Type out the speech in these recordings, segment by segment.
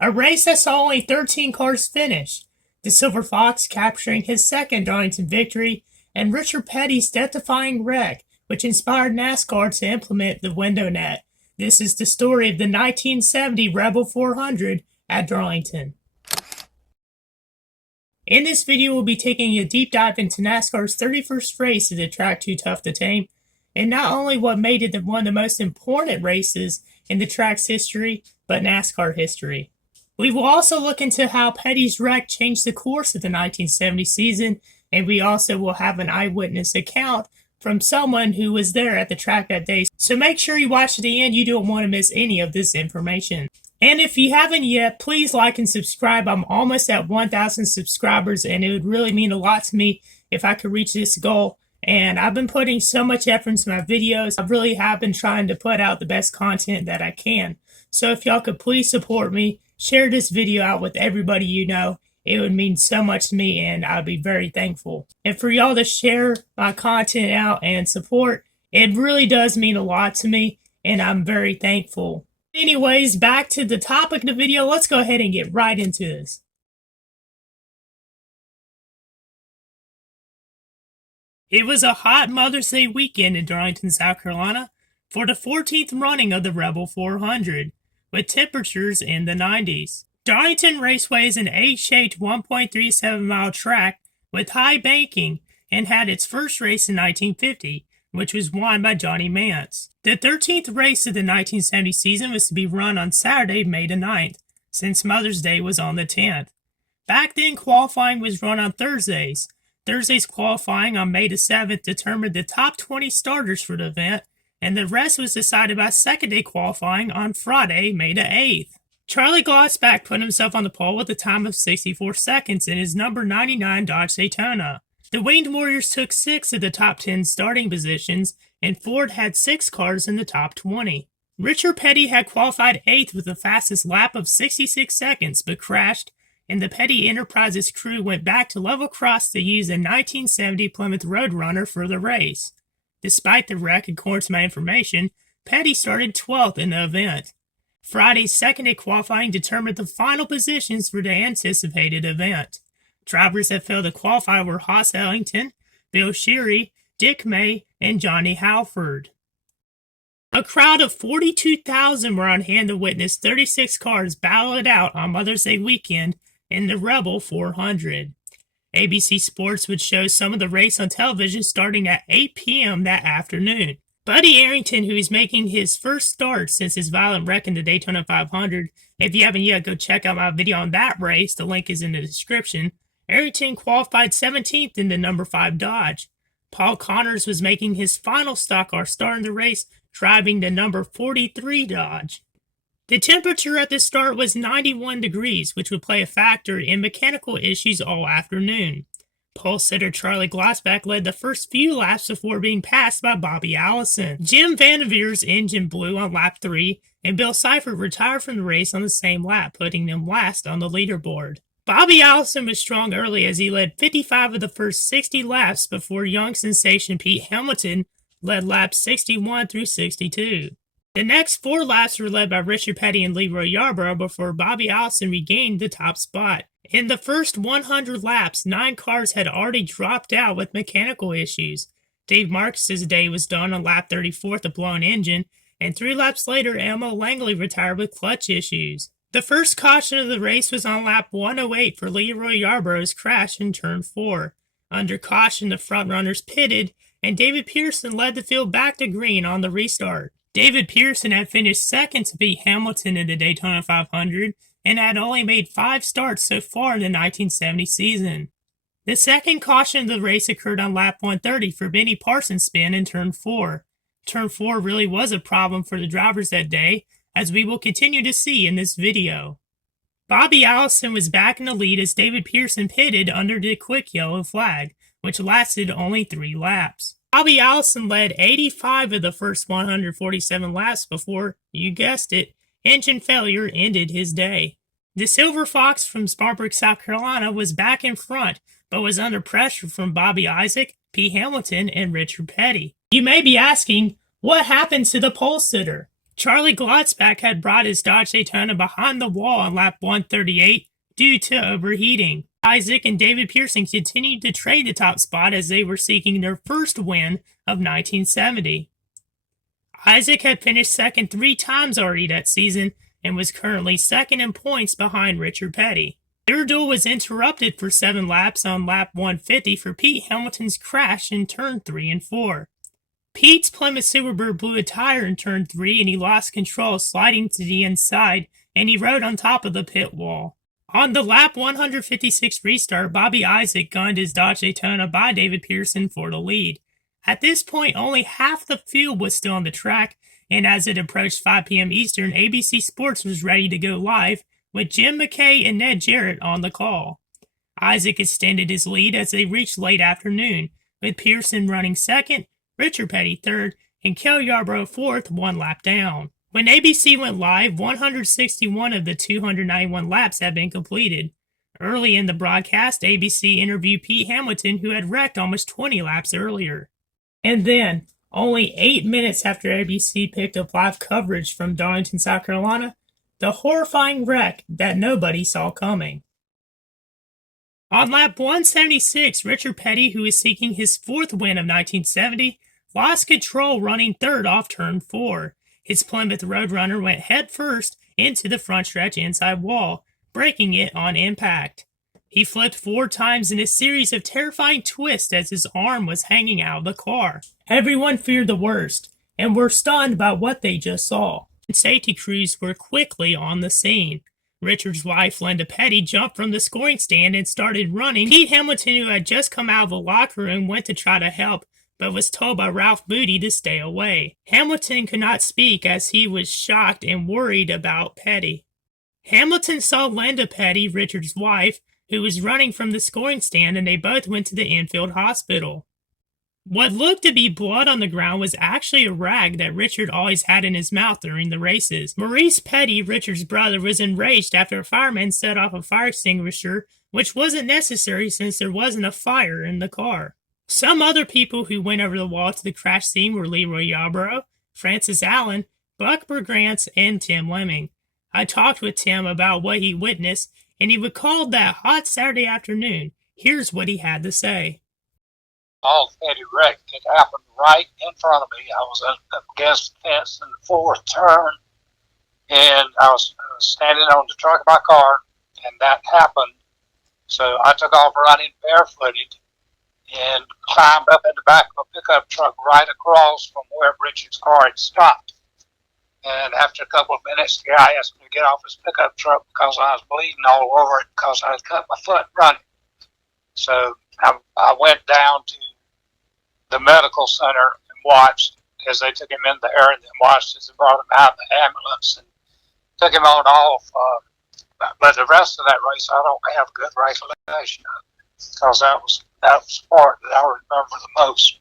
A race that saw only 13 cars finish, the Silver Fox capturing his second Darlington victory, and Richard Petty's death-defying wreck, which inspired Nascar to implement the window net. This is the story of the 1970 Rebel 400 at Darlington. In this video, we'll be taking a deep dive into NASCAR's 31st race of the track Too Tough to Tame, and not only what made it one of the most important races in the track's history, but NASCAR history. We will also look into how Petty's wreck changed the course of the 1970 season, and we also will have an eyewitness account from someone who was there at the track that day. So make sure you watch to the end, you don't want to miss any of this information. And if you haven't yet, please like and subscribe. I'm almost at 1,000 subscribers, and it would really mean a lot to me if I could reach this goal. And I've been putting so much effort into my videos. I really have been trying to put out the best content that I can. So if y'all could please support me, share this video out with everybody you know. It would mean so much to me, and I'd be very thankful. And for y'all to share my content out and support, it really does mean a lot to me, and I'm very thankful. Anyways, back to the topic of the video. Let's go ahead and get right into this. It was a hot Mother's Day weekend in Darlington, South Carolina for the 14th running of the Rebel 400, with temperatures in the 90s. Darlington Raceway is an egg-shaped 1.37-mile track with high banking and had its first race in 1950, which was won by Johnny Mance. The 13th race of the 1970 season was to be run on Saturday, May the 9th, since Mother's Day was on the 10th. Back then, qualifying was run on Thursdays. Thursday's qualifying on May the 7th determined the top 20 starters for the event, and the rest was decided by second-day qualifying on Friday, May the 8th. Charlie Glossback put himself on the pole with a time of 64 seconds in his number 99 Dodge Daytona. The Winged Warriors took 6 of the top 10 starting positions, and Ford had 6 cars in the top 20. Richard Petty had qualified 8th with the fastest lap of 66 seconds, but crashed, and the Petty Enterprises crew went back to level cross to use a 1970 Plymouth Roadrunner for the race. Despite the wreck, according to my information, Petty started 12th in the event. Friday's second-day qualifying determined the final positions for the anticipated event. Drivers that failed to qualify were Hoss Ellington, Bill Sherry, Dick May, and Johnny Halford. A crowd of 42,000 were on hand to witness 36 cars battle it out on Mother's Day weekend in the Rebel 400. ABC Sports would show some of the race on television starting at 8 p.m. that afternoon. Buddy Arrington, who is making his first start since his violent wreck in the Daytona 500, if you haven't yet, go check out my video on that race. The link is in the description. Arrington qualified 17th in the number 5 Dodge. Paul Connors was making his final stock car start in the race, driving the number 43 Dodge. The temperature at the start was 91 degrees, which would play a factor in mechanical issues all afternoon. Pole sitter Charlie Glossback led the first few laps before being passed by Bobby Allison. Jim Vanderveer's engine blew on lap 3, and Bill Seifert retired from the race on the same lap, putting them last on the leaderboard. Bobby Allison was strong early as he led 55 of the first 60 laps before young sensation Pete Hamilton led laps 61 through 62. The next 4 laps were led by Richard Petty and Leroy Yarborough before Bobby Allison regained the top spot. In the first 100 laps, 9 cars had already dropped out with mechanical issues. Dave Marcus's day was done on lap 34 with a blown engine, and 3 laps later, Elmo Langley retired with clutch issues. The first caution of the race was on lap 108 for Leroy Yarborough's crash in turn 4. Under caution, the front runners pitted, and David Pearson led the field back to green on the restart. David Pearson had finished second to beat Hamilton in the Daytona 500 and had only made 5 starts so far in the 1970 season. The second caution of the race occurred on lap 130 for Benny Parsons' spin in turn 4. Turn 4 really was a problem for the drivers that day, as we will continue to see in this video. Bobby Allison was back in the lead as David Pearson pitted under the quick yellow flag, which lasted only 3 laps. Bobby Allison led 85 of the first 147 laps before, you guessed it, engine failure ended his day. The Silver Fox from Spartanburg, South Carolina was back in front, but was under pressure from Bobby Isaac, Pete Hamilton, and Richard Petty. You may be asking, what happened to the pole sitter? Charlie Glotzback had brought his Dodge Daytona behind the wall on lap 138 due to overheating. Isaac and David Pearson continued to trade the top spot as they were seeking their first win of 1970. Isaac had finished second 3 times already that season and was currently second in points behind Richard Petty. Their duel was interrupted for 7 laps on lap 150 for Pete Hamilton's crash in turn 3 and 4. Pete's Plymouth Superbird blew a tire in turn 3 and he lost control, sliding to the inside, and he rode on top of the pit wall. On the lap 156 restart, Bobby Isaac gunned his Dodge Daytona by David Pearson for the lead. At this point, only half the field was still on the track, and as it approached 5 p.m. Eastern, ABC Sports was ready to go live, with Jim McKay and Ned Jarrett on the call. Isaac extended his lead as they reached late afternoon, with Pearson running second, Richard Petty third, and Kel Yarborough fourth 1 lap down. When ABC went live, 161 of the 291 laps had been completed. Early in the broadcast, ABC interviewed Pete Hamilton, who had wrecked almost 20 laps earlier. And then, only 8 minutes after ABC picked up live coverage from Darlington, South Carolina, the horrifying wreck that nobody saw coming. On lap 176, Richard Petty, who was seeking his 4th win of 1970, lost control running third off turn 4. His Plymouth Roadrunner went head first into the front stretch inside wall, breaking it on impact. He flipped 4 times in a series of terrifying twists as his arm was hanging out of the car. Everyone feared the worst, and were stunned by what they just saw. Safety crews were quickly on the scene. Richard's wife, Linda Petty, jumped from the scoring stand and started running. Pete Hamilton, who had just come out of the locker room, went to try to help, but was told by Ralph Moody to stay away. Hamilton could not speak as he was shocked and worried about Petty. Hamilton saw Linda Petty, Richard's wife, who was running from the scoring stand, and they both went to the infield hospital. What looked to be blood on the ground was actually a rag that Richard always had in his mouth during the races. Maurice Petty, Richard's brother, was enraged after a fireman set off a fire extinguisher, which wasn't necessary since there wasn't a fire in the car. Some other people who went over the wall to the crash scene were Leroy Yarborough, Francis Allen, Buck Bergrantz, and Tim Lemming. I talked with Tim about what he witnessed, and he recalled that hot Saturday afternoon. Here's what he had to say. All Petty wreck. It happened right in front of me. I was up against the fence in the 4th turn, and I was standing on the trunk of my car, and that happened. So I took off running barefooted and climbed up in the back of a pickup truck right across from where Richard's car had stopped. And after a couple of minutes, the guy asked me to get off his pickup truck because I was bleeding all over it because I had cut my foot running. So I went down to the medical center and watched as they took him in there, and then watched as they brought him out of the ambulance and took him on off. But the rest of that race, I don't have good recollection of, because that was the part that I remember the most.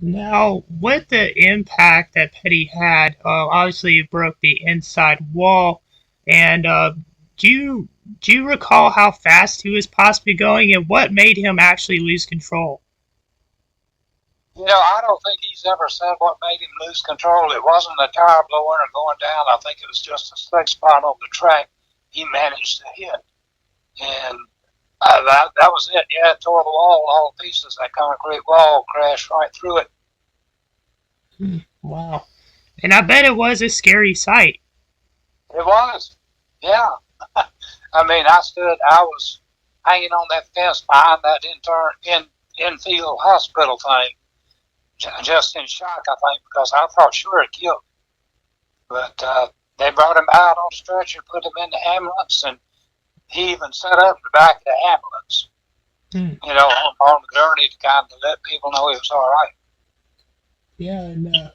Now, with the impact that Petty had, obviously it broke the inside wall, and do you recall how fast he was possibly going, and what made him actually lose control? You know, I don't think he's ever said what made him lose control. It wasn't a tire blowing or going down. I think it was just a slick spot on the track he managed to hit. And that was it. Yeah, it tore the wall all to pieces. That concrete wall crashed right through it. Wow. And I bet it was a scary sight. It was. Yeah. I mean, I was hanging on that fence behind that infield hospital thing, just in shock, I think, because I thought sure it killed him. But they brought him out on a stretcher, put him in the ambulance, and he even set up in the back of the ambulance, you know, on the gurney to kind of let people know he was all right. Yeah, and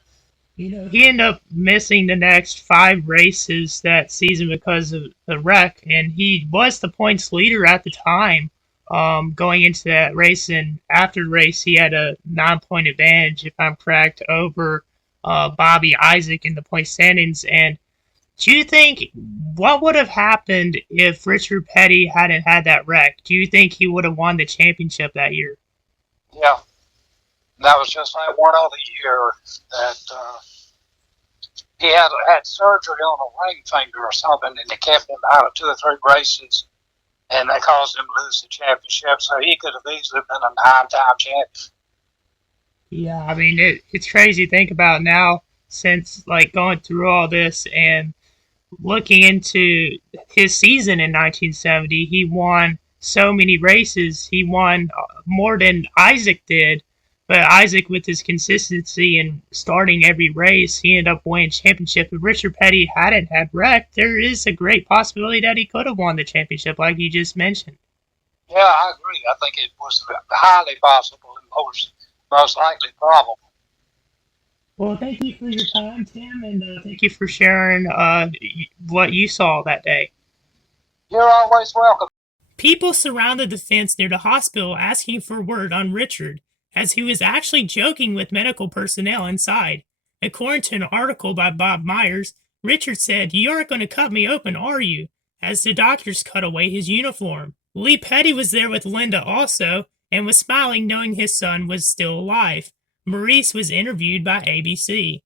he ended up missing the next 5 races that season because of the wreck, and he was the points leader at the time going into that race, and after the race he had a 9-point advantage, if I'm correct, over Bobby Isaac in the point standings. And do you think, what would have happened if Richard Petty hadn't had that wreck? Do you think he would have won the championship that year? Yeah. That was just like one other year that he had surgery on a ring finger or something, and they kept him out of 2 or 3 races, and they caused him to lose the championship. So he could have easily been a 9-time champion. Yeah, I mean, it's crazy to think about now since, like, going through all this and looking into his season in 1970. He won so many races. He won more than Isaac did, but Isaac, with his consistency and starting every race, he ended up winning championship. If Richard Petty hadn't had wrecked, there is a great possibility that he could have won the championship, like you just mentioned. Yeah, I agree. I think it was highly possible and most likely probable. Well, thank you for your time, Tim, and thank you for sharing what you saw that day. You're always welcome. People surrounded the fence near the hospital asking for word on Richard, as he was actually joking with medical personnel inside. According to an article by Bob Myers, Richard said, "You aren't going to cut me open, are you?" as the doctors cut away his uniform. Lee Petty was there with Linda also, and was smiling knowing his son was still alive. Maurice was interviewed by ABC.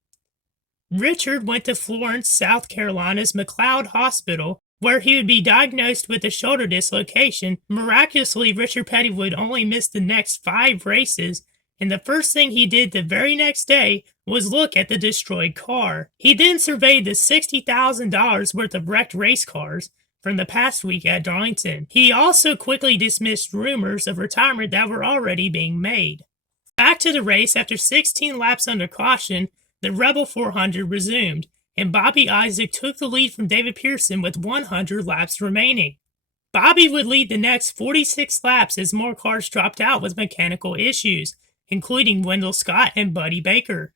Richard went to Florence, South Carolina's McLeod Hospital, where he would be diagnosed with a shoulder dislocation. Miraculously, Richard Petty would only miss the next 5 races, and the first thing he did the very next day was look at the destroyed car. He then surveyed the $60,000 worth of wrecked race cars from the past week at Darlington. He also quickly dismissed rumors of retirement that were already being made. Back to the race, after 16 laps under caution, the Rebel 400 resumed, and Bobby Isaac took the lead from David Pearson with 100 laps remaining. Bobby would lead the next 46 laps as more cars dropped out with mechanical issues, including Wendell Scott and Buddy Baker.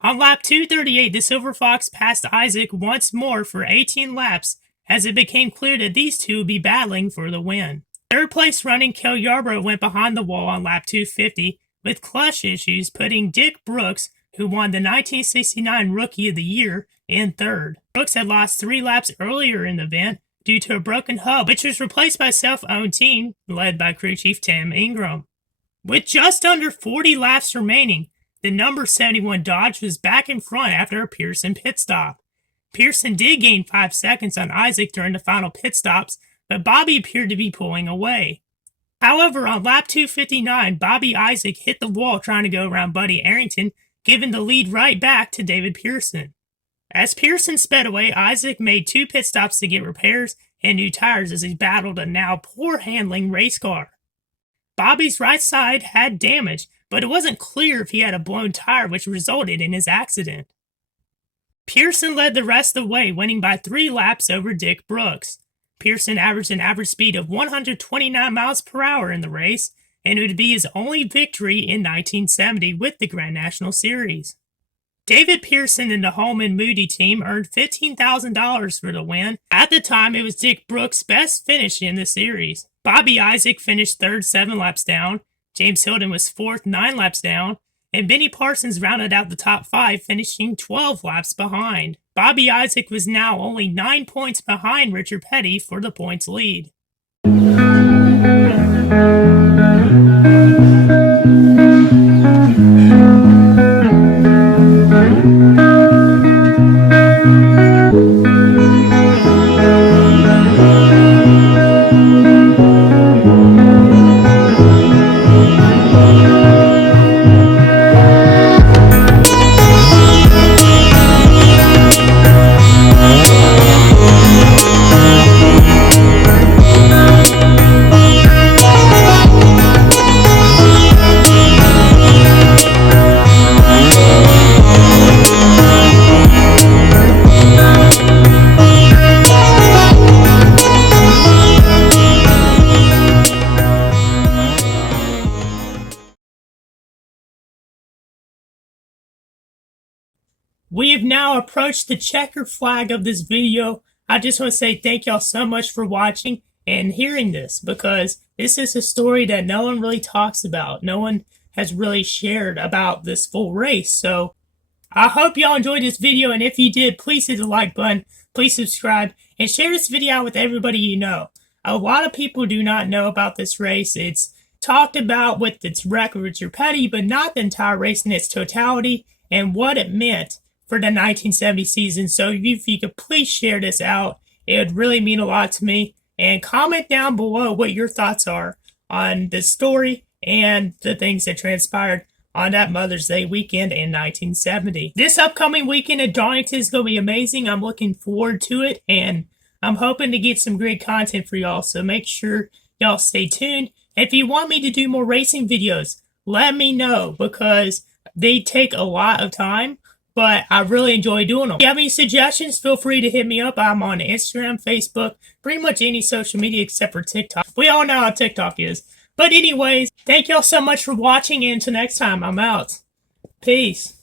On lap 238, the Silver Fox passed Isaac once more for 18 laps, as it became clear that these two would be battling for the win. Third place running Kel Yarbrough went behind the wall on lap 250 with clutch issues, putting Dick Brooks, who won the 1969 Rookie of the Year, in third. Brooks had lost 3 laps earlier in the event due to a broken hub, which was replaced by a self-owned team led by crew chief Tim Ingram. With just under 40 laps remaining, the number 71 Dodge was back in front after a Pearson pit stop. Pearson did gain 5 seconds on Isaac during the final pit stops, but Bobby appeared to be pulling away. However, on lap 259, Bobby Isaac hit the wall trying to go around Buddy Arrington, giving the lead right back to David Pearson. As Pearson sped away, Isaac made 2 pit stops to get repairs and new tires as he battled a now poor handling race car. Bobby's right side had damage, but it wasn't clear if he had a blown tire, which resulted in his accident. Pearson led the rest of the way, winning by 3 laps over Dick Brooks. Pearson averaged an average speed of 129 miles per hour in the race, and it would be his only victory in 1970 with the Grand National Series. David Pearson and the Holman Moody team earned $15,000 for the win. At the time, it was Dick Brooks' best finish in the series. Bobby Isaac finished third 7 laps down, James Fielden was fourth 9 laps down, and Benny Parsons rounded out the top 5, finishing 12 laps behind. Bobby Isaac was now only 9 points behind Richard Petty for the points lead. We have now approached the checker flag of this video. I just want to say thank y'all so much for watching and hearing this, because this is a story that no one really talks about. No one has really shared about this full race. So I hope y'all enjoyed this video, and if you did, please hit the like button, please subscribe, and share this video out with everybody you know. A lot of people do not know about this race. It's talked about with its wreck with Richard Petty, but not the entire race in its totality and what it meant for the 1970 season. So if you could please share this out, it would really mean a lot to me. And comment down below what your thoughts are on the story and the things that transpired on that Mother's Day weekend in 1970. This upcoming weekend at Darlington is going to be amazing. I'm looking forward to it, and I'm hoping to get some great content for y'all, so make sure y'all stay tuned. If you want me to do more racing videos, let me know, because they take a lot of time, but I really enjoy doing them. If you have any suggestions, feel free to hit me up. I'm on Instagram, Facebook, pretty much any social media except for TikTok. We all know how TikTok is. But anyways, thank y'all so much for watching, and until next time, I'm out. Peace.